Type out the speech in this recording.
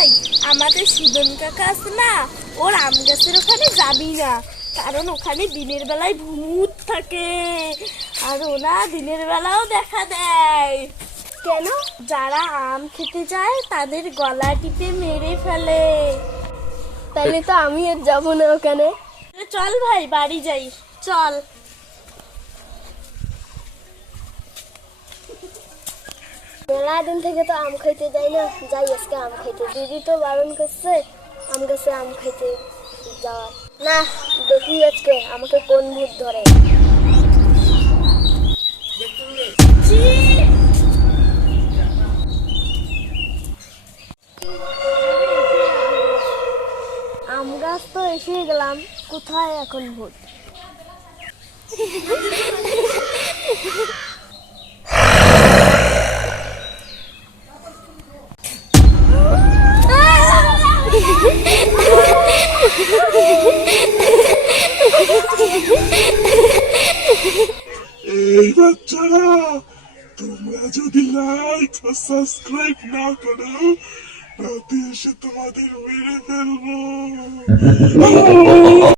ভাই, আমাদের সুদন কাকা আছে না, ওর আম গাছের ওখানে যাবি না, কারণ ওখানে দিনের বেলায় ভূত থাকে। আর ওরা দিনের বেলাও দেখা দেয়। কেন? যারা আম খেতে যায় তাদের গলা টিপে মেরে ফেলে। তাহলে তো আমি আর যাবো না ওখানে। চল ভাই, বাড়ি যাই, চল। মেলা দিন থেকে তো আম খাইতে যাই না, যাই আজকে আম খাইতে। দিদি তো বারণ করছে আম গাছে আম খাইতে যাওয়ার। না, দেখি আজকে আমাকে কোন ভূত ধরে। আম গাছ তো এসে গেলাম, কোথায় এখন ভূত? এই বাচ্চারা, তোমরা যদি লাইক ও সাবস্ক্রাইব না করো, রাতে এসে তোমাদের মেরে ফেলবো।